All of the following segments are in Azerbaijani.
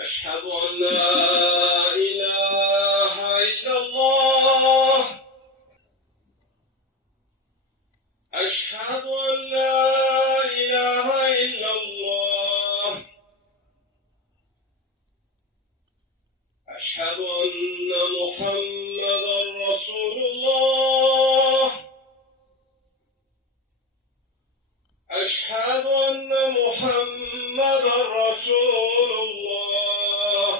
أشهد أن لا إله إلا الله. أشهد أن لا إله إلا الله. أشهد أن محمدا رسول الله. أشهد أن محمدا رسول الله.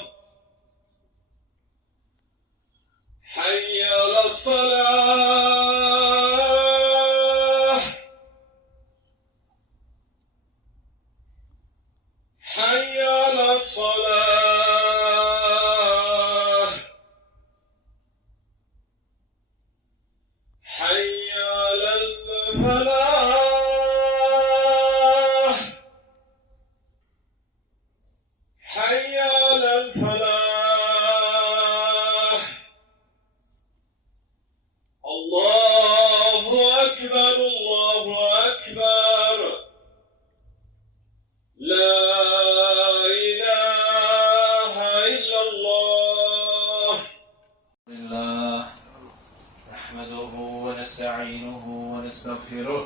حي على الصلاة. حي على الصلاة. حي على الفلاح. حي على الفلاح. الله أكبر الله أكبر. لا إله إلا الله. لله نحمده ونستعينه ونستغفره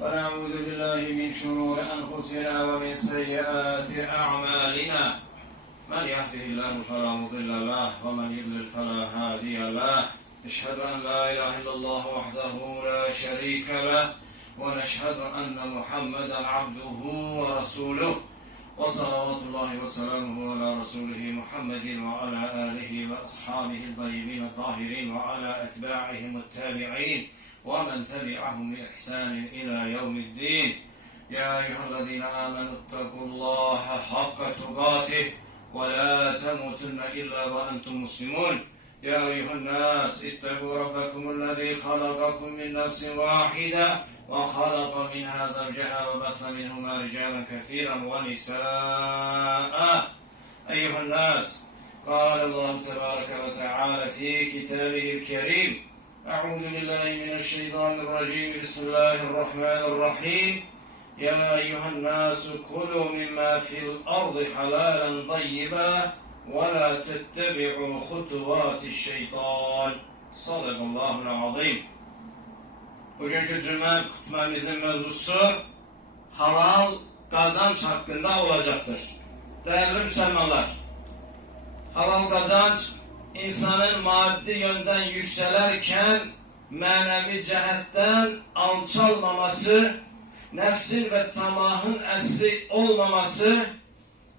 ونعوذ بالله من شرور أنفسنا ومن سيئات أعمالنا. من يهده الله فلا مضل له ومن يضلل فلا هادي له. أشهد أن لا إله إلا الله وحده لا شريك له ونشهد أن محمدا عبده ورسوله وصلوات الله وسلامه على رسوله محمد وعلى آله وأصحابه الطيبين الطاهرين وعلى أتباعهم التابعين ومن تبعهم بإحسان إلى يوم الدين. يا أيها الذين آمنوا اتقوا الله حق تقاته ولا تموتن إلا وأنتم مسلمون. يا أيها الناس اتقوا ربكم الذي خلقكم من نفس واحدة وخلق منها زوجها وبث منهما رجالا كثيرا ونساء. أيها الناس قال الله تبارك وتعالى في كتابه الكريم: أعوذ بالله من الشيطان الرجيم. بسم الله الرحمن الرحيم. يا أيها الناس كلوا مما في الأرض حلالا طيبا ولا تتبعوا خطوات الشيطان. Sadakallahul azim. Bugünkü cümle kutbemizin mevzusu halal kazanç hakkında olacaktır. Değerli Müslümanlar, halal kazanç insanın maddi yönden yükselerken manevi cihetten alçalmaması, nefsin ve tamahın esri olmaması,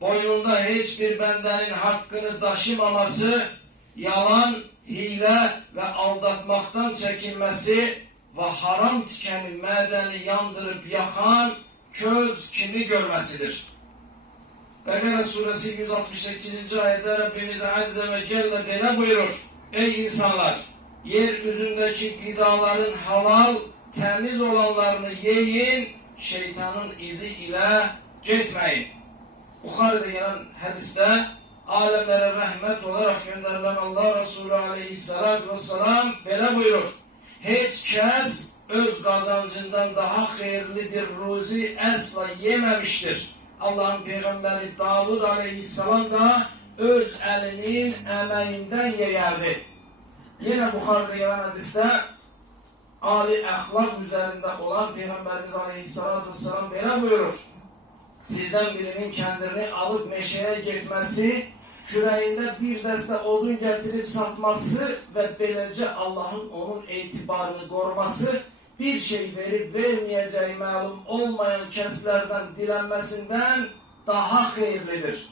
boynunda hiçbir bendenin hakkını taşımaması, yalan, hile ve aldatmaktan çekinmesi ve haram tikenin medeni yandırıp yakan köz kimi görmesidir. Bekara suresi 168. ayette Rabbimiz Azze ve Celle böyle buyurur: Ey insanlar! Yeryüzündeki gıdaların halal, temiz olanlarını yiyin, şeytanın izi ile gitmeyin. Bukhari'de gelen hadiste alemlere rahmet olarak gönderilen Allah Resulü aleyhissalatü vesselam böyle buyurur: Hiç kes öz kazancından daha hayırlı bir ruzi asla yememiştir. Allah'ın peygamberi Davud aleyhisselam da öz elinin emeğinden yerdi. Yine Bukhari'de gelen hadiste âli ahlak üzerinde olan Peygamberimiz aleyhissalatü vesselam böyle buyurur: Sizden birinin kendini alıp meşeye gitmesi, küreğinde bir deste odun getirip satması ve böylece Allah'ın onun itibarını koruması, bir şey verip vermeyeceği malum olmayan keslerden dilenmesinden daha hayırlıdır.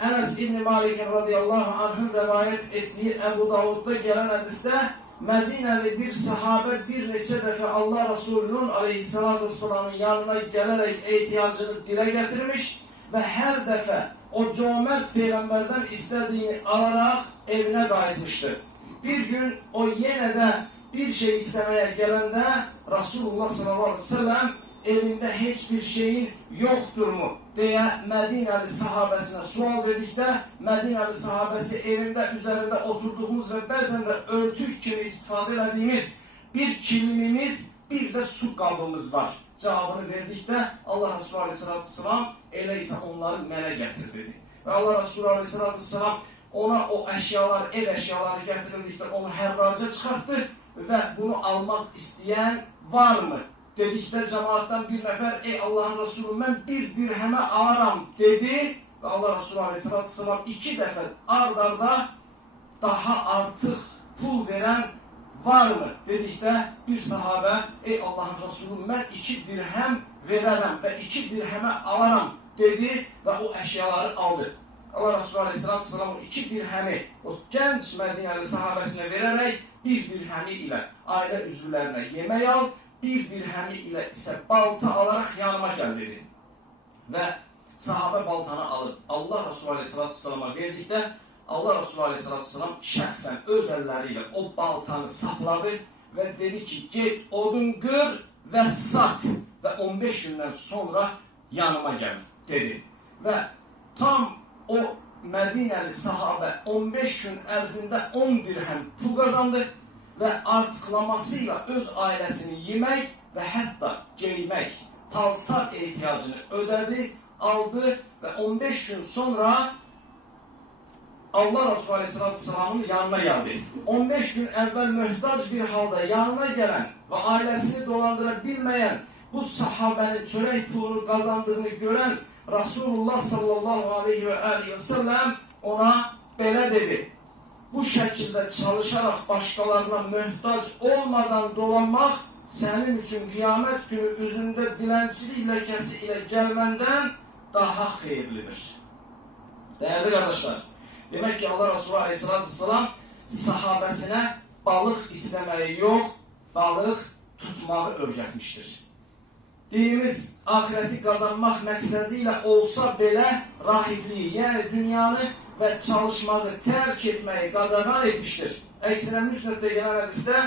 Enes İbn Malik radıyallahu anh'ın rivayet ettiği Ebu Davud'da gelen hadiste Medine'li bir sahabe bir neçe defa Allah Resulü'nün aleyhissalatü vesselam'ın yanına gelerek ihtiyacını dile getirmiş ve her defa o cömert peygamberden istediğini alarak evine qayıtmıştı. Bir gün o yine de bir şey istemeye gelende Resulullah sallallahu aleyhi ve sellem evinde hiçbir şeyin yoktur mu diye Medineli sahabesine sual verdikte Medineli sahabesi evinde üzerinde oturduğumuz ve bazen de örtük gibi istifade ettiğimiz bir kilimimiz, bir de su kabımız var cevabını verdikte Allah Resulü aleyhissalatü vesselam öyleyse onları mene getir dedi. və Allah Resulü Aleyhisselatü Vesselam ona o əşyalar, ev əşyaları gətirildikdə onu hərraca çıxartdı və bunu almaq istəyən varmı? Dedikdə cəmaatdan bir nəfər, ey Allahın Resulü, mən bir dirhəmə alaram dedi və Allah Resulü Aleyhisselatü Vesselam 2 dəfə ard-arda daha artıq pul verən varmı? Dedikdə bir sahabə, ey Allahın Resulü, mən 2 dirhəm verərəm və 2 dirhəmə alaram dedi və o əşyaları aldı. Allah Resulü Aleyhisselatü Vesselam o 2 dirhəmi o gənc Mədinəli sahabəsinə verərək bir dirhəmi ilə ailə üzvlərinə yemək al, bir dirhəmi ilə isə balta alaraq yanıma gəl dedi. Və sahabə baltanı alıb Allah Resulü Aleyhisselatü Vesselam'a verdikdə Allah Resulü Aleyhisselatü Vesselam şəxsən öz əlləri ilə o baltanı sapladı və dedi ki, get odun qır və sat və 15 gündən sonra yanıma gəl dedi. Və tam o Mədinəli sahabə 15 gün ərzində 10 dirhəm pul qazandı və artıqlamasıyla öz ailəsini yemək və hətta geymək, paltar ehtiyacını ödədi, aldı və 15 gün sonra Allah Resulü Aleyhisselatü Vesselam'ın yanına geldi. 15 gün əvvəl möhtac bir halda yanına gələn və ailəsini dolandıra bilməyən bu sahabənin çörək pulunu qazandığını görən Rasulullah sallallahu aleyhi ve sellem ona belə dedi. Bu şəkildə çalışaraq başqalarına möhtac olmadan dolanmaq sənin üçün qiyamət günü üzündə dilənçilik ləkəsi ilə gəlməndən daha xeyirlidir. Değerli qardaşlar, demək ki Allah Resulü Aleyhisselatü Vesselam sahabəsinə balıq istəməyi yox, balıq tutmağı öyrətmişdir. Dinimiz ahireti kazanmaq məqsədi ilə olsa belə rahibliyi, yəni dünyanı və çalışmağı tərk etməyi qadağan etmişdir. Əksinə müsnəddə gələn hədisdə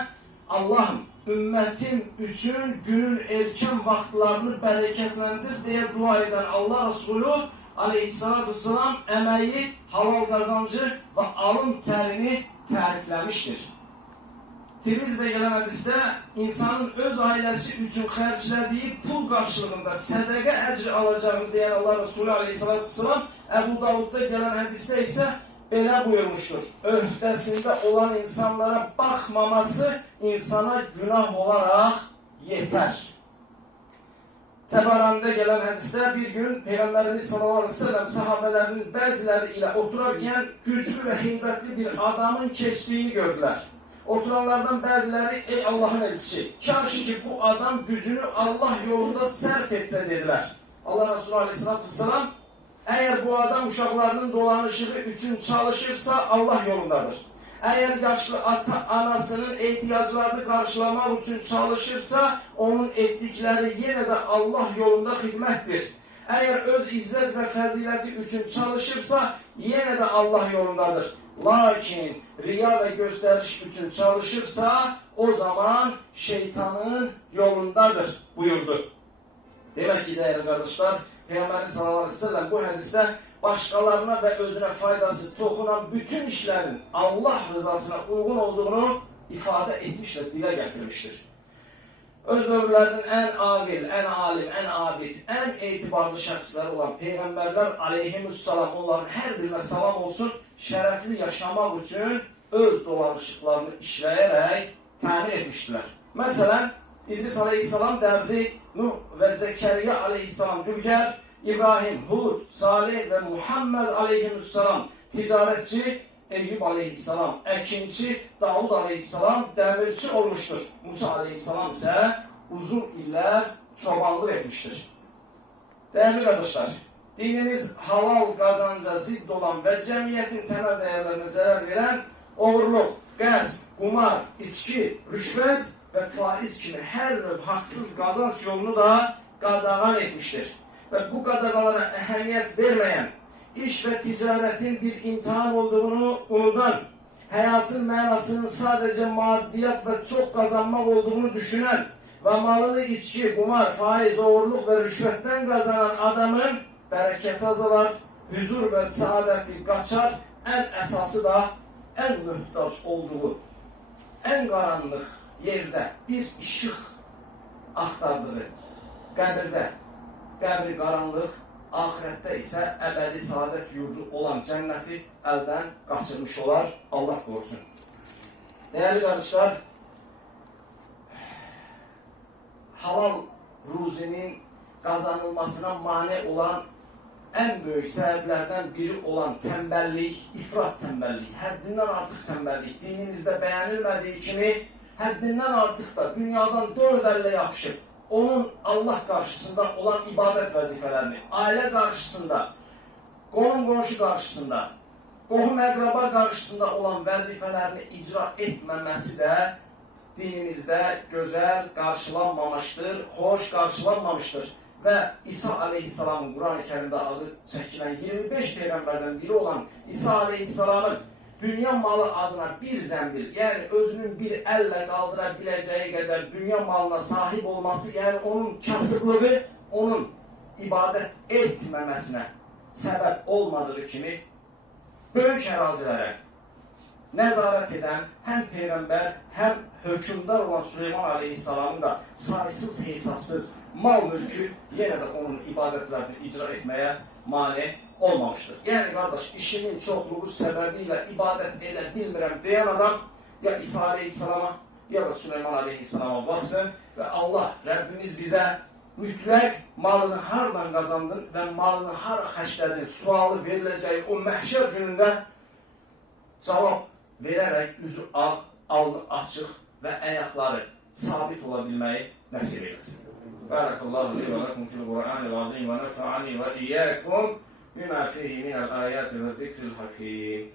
Allah'ım ümmətim üçün günün erkən vaxtlarını bərəkətləndir deyə dua edən Allah Resulü Aleyhisselatü Vesselam əməyi, halal qazancı və alın tərini tərifləmişdir. Tirmizdə gələn hədisdə insanın öz ailəsi üçün xərclədiyi pul qarşılığında sədəqə əcri alacağını deyən Allah Resulü Aleyhisselatü Vesselam Əbu Davudda gələn hədisdə isə belə buyurmuşdur. Öhdəsində olan insanlara baxmaması insana günah olaraq yetər. Təbaranda gələn hədisdə bir gün Peyğəmbərimiz sallallahu aleyhi ve sellem sahabələrinin bəziləri ilə oturarkən güclü və heybətli bir adamın keçdiyini gördülər. Oturanlardan bəziləri, ey Allah'ın elçisi, karşı ki bu adam gücünü Allah yolunda sərf etsə dedilər. Allah Resulü Aleyhisselatü Vesselam, eğer bu adam uşaqlarının dolanışığı üçün çalışırsa Allah yolundadır. Eğer yaşlı ata anasının ehtiyaclarını karşılamak için çalışırsa onun ettikleri yine de Allah yolunda hizmettir. Eğer öz izzet ve fəziləti üçün çalışırsa yine de Allah yolundadır. Lakin riya ve gösteriş için çalışırsa o zaman şeytanın yolundadır buyurdu. Demek ki değerli kardeşler, Peygamber sallallahu aleyhi ve sellem bu hadiste başkalarına ve özüne faydası tokunan bütün işlerin Allah rızasına uygun olduğunu ifade etmiş ve dile getirmiştir. Öz ömürlərinin en agil, en alim, en abid, en etibarlı şəxsləri olan Peygamberler aleyhisselam onların her birine salam olsun, şərəfli yaşamak için öz dolanışıqlarını işləyərək təmin etmiştiler. Mesela İdris aleyhisselam dərzi, Nuh ve Zekeriya aleyhisselam dülgər, İbrahim, Hud, Salih ve Muhammed aleyhisselam ticaretçi, Eyyub aleyhisselam əkinçi, Davud aleyhisselam dəmirçi olmuştur. Musa aleyhisselam ise uzun iller çobanlık etmiştir. Değerli kardeşler, dinimiz halal kazanca zidd olan ve cemiyetin temel değerlerine zarar veren oğurluk, qəsb, qumar, içki, rüşvet ve faiz kimi her növ haksız kazanç yolunu da qadağan etmiştir. Ve bu qadağalara ehemmiyet vermeyen, iş ve ticaretin bir imtihan olduğunu unutan, hayatın manasının sadece maddiyat ve çok kazanmak olduğunu düşünen ve malını içki, kumar, faiz, oğurluk ve rüşvetten kazanan adamın bereketi azalar, huzur ve saadeti kaçar, en esası da en mühtaç olduğu, en karanlık yerde bir ışık aktardığı, qəbirdə, qəbri qaranlıq, ahirətdə isə əbədi saadət yurdu olan cənnəti əldən qaçırmış olar. Allah qorusun. Dəyərli qardaşlar, halal ruzinin qazanılmasına mane olan ən böyük səbəblərdən biri olan tənbəllik, ifrat tənbəllik, həddindən artıq tənbəllik, dinimizdə bəyənilmədiyi kimi, həddindən artıq da dünyadan dörd əllə yapışıb, onun Allah qarşısında olan ibadət vəzifələrini, ailə qarşısında, qonum-qonşu qarşısında, qohum-əqraba qarşısında olan vəzifələrini icra etməməsi də dinimizdə gözəl qarşılanmamışdır, xoş qarşılanmamışdır. Və İsa aleyhissalamın Quran-ı Kərimdə adı çəkilən 25 peyğəmbərdən biri olan İsa aleyhissalamın dünya malı adına bir zəmbil, yəni özünün bir əllə qaldıra biləcəyi qədər dünya malına sahib olması, yəni onun kasıblığı, onun ibadət etməməsinə səbəb olmadığı kimi, böyük ərazilərə nəzarət edən həm Peyğəmbər, həm hökümdar olan Süleyman aleyhissalamın da saysız hesabsız mal mülkü yenə də onun ibadətlərini icra etməyə mane olmamışdır. Yəni qardaş, işimin çoxluğu səbəbilə ibadət edə bilmirəm deyən adam ya İsa aleyhissalama ya da Süleyman aleyhissalama baxsın və Allah, Rəbbimiz bizə mütləq malını hardan qazandın və malını hara xərclədin sualı veriləcəyi o məhşər günündə cavab verərək üzü alnı açıq və əyaqları sabit ola bilməyi nəsib eyləsin. Barakallahu li və lakum fil Qur'anil azim və nefa'ani və iyyakum bima fihi minəl ayati və zikril hakim.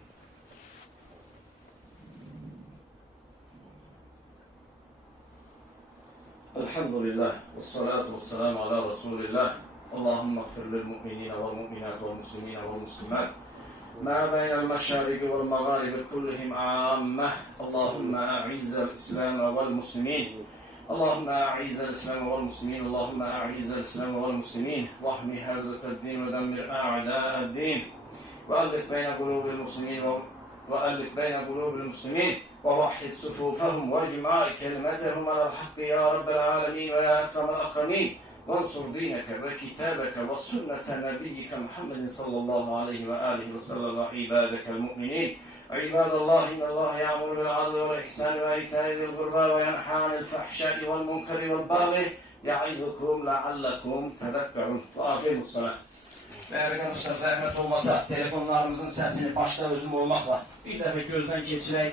Elhamdülillah və salatu və selamu ala Resulillah. Allahümme gfir lil mu'minina vel mu'minat vel muslimina vel muslimat. ما بين المشارق والمغارب كلهم عامة. اللهم أعز الإسلام والمسلمين. اللهم أعز الإسلام والمسلمين. اللهم أعز الإسلام والمسلمين واحمي حوزة الدين ودمر أعداء الدين وألف بين قلوب المسلمين ووحد صفوفهم واجمع كلمتهم على الحق يا رب العالمين ويا أكرم الأكرمين وانصر دينك وكتابك وسنة نبيك محمد صلى الله عليه وآله وسلم وعبادك المؤمنين. عباد الله إن الله يأمر بالعدل والإحسان وإيتاء ذي القربى وينهى عن الفحشاء والمنكر والبغي يعظكم لعلكم تذكرون. وأقيموا الصلاة. Değerli arkadaşlar, zahmet olmasa telefonlarımızın sesini başta özüm olmakla bir dəfə gözdən keçirək.